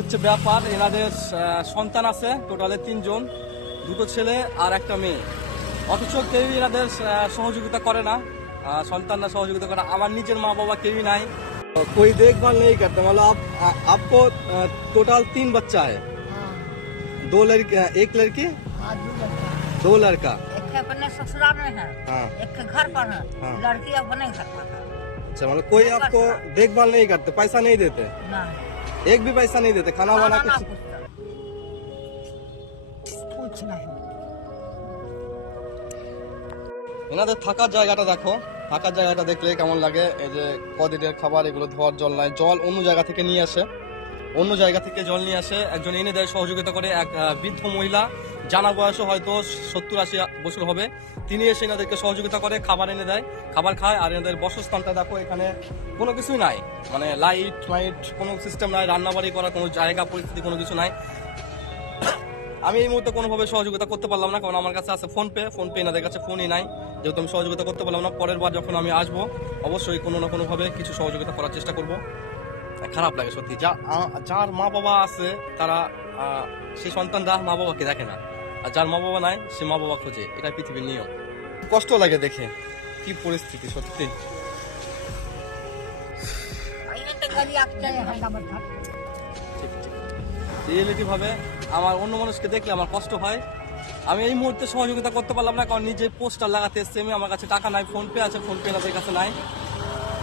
হচ্ছে ব্যাপার, এনাদের সন্তান আছে টোটালে 3 জন, 2 ছেলে আর 1 মেয়ে। অথচ কেউই এনাদের সহযোগিতা করে না, সন্তানরা সহযোগিতা করে। আমার নিজের মা বাবা কেউই নাই, कोई देखभाल नहीं करता। मतलब आपको टोटल 3 बच्चा है? हाँ, 2 लड़की, 1 लड़की, हाँ, 2 लड़का। 2 लड़का। एक है अपने ससुराल में है, हाँ। एक के घर पर है, हाँ। लड़की अपने घर पर है। अच्छा, मतलब कोई आपको देखभाल नहीं करते, पैसा नहीं देते? ना, एक भी पैसा नहीं देते, खाना खाना वाना ना कुछ? कुछ नहीं। এনাদের থাকার জায়গাটা দেখো, থাকার জায়গাটা দেখলে কেমন লাগে। এই যে কদিনের খাবার, এগুলো ধোয়ার জল নাই, জল অন্য জায়গা থেকে নিয়ে আসে, অন্য জায়গা থেকে জল নিয়ে আসে, একজন এনে দেয়, সহযোগিতা করে। এক বৃদ্ধ মহিলা, জানা বয়সও হয়তো 70-80 বছর হবে, তিনি এসে এনাদেরকে সহযোগিতা করে, খাবার এনে দেয়, খাবার খায়। আর এনাদের বসস্থানটা দেখো, এখানে কোনো কিছুই নাই, মানে লাইট মাইট কোনো সিস্টেম নাই, রান্নাবাড়ি করার কোনো জায়গা পরিস্থিতি কোনো কিছু নাই। আমি এই মুহূর্তে কোনোভাবে সহযোগিতা করতে পারলাম না, কারণ আমার কাছে আছে ফোন পে, এনাদের কাছে ফোনই নাই, যেহেতু আমি সহযোগিতা করতে পারলাম না। পরের বার যখন আমি আসবো, অবশ্যই কোনো না কোনোভাবে কিছু সহযোগিতা করার চেষ্টা করব। খারাপ লাগে সত্যি, যার মা বাবা আছে তারা, সেই সন্তানরা মা বাবাকে দেখে না, আর যার মা বাবা নাই সে মা বাবা খোঁজে। এটা পৃথিবীর নিয়ম। কষ্ট লাগে দেখে, কি পরিস্থিতি সত্যি। ये तो गाड़ी आप चले हंगा बैठा। রিয়েলিটি ভাবে আমার অন্য মানুষকে দেখলে আমার কষ্ট হয়। আমি এই মুহূর্তে সহযোগিতা করতে পারলাম না, কারণ নিজে পোস্টার লাগাতে এসছি আমি, আমার কাছে টাকা নাই, ফোন পে আছে, ফোন পে এনাদের কাছে নাই।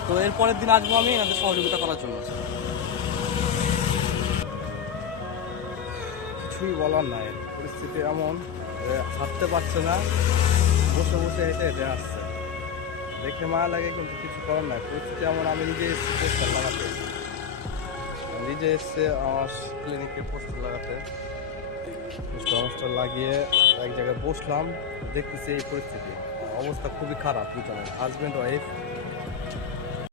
তো এর পরের দিন আসবো আমি এনাদের সহযোগিতা করার জন্য। কিছুই বলার নাই, পরিস্থিতি এমন, হাঁটতে পারছে না, বসে বসে হেঁটে হেঁটে আসছে। দেখে মায়া লাগে, কিন্তু কিছু করার নাই, পরিস্থিতি এমন। আমি নিজে এসেছি পোস্টার লাগাতে, নিজে এসছে আমার ক্লিনিকে পোস্টার লাগাতে, পোস্টার লাগিয়ে এক জায়গায় বসলাম, দেখতেছি এই পরিস্থিতি, অবস্থা খুবই খারাপ। দুজনের হাজব্যান্ড ওয়াইফ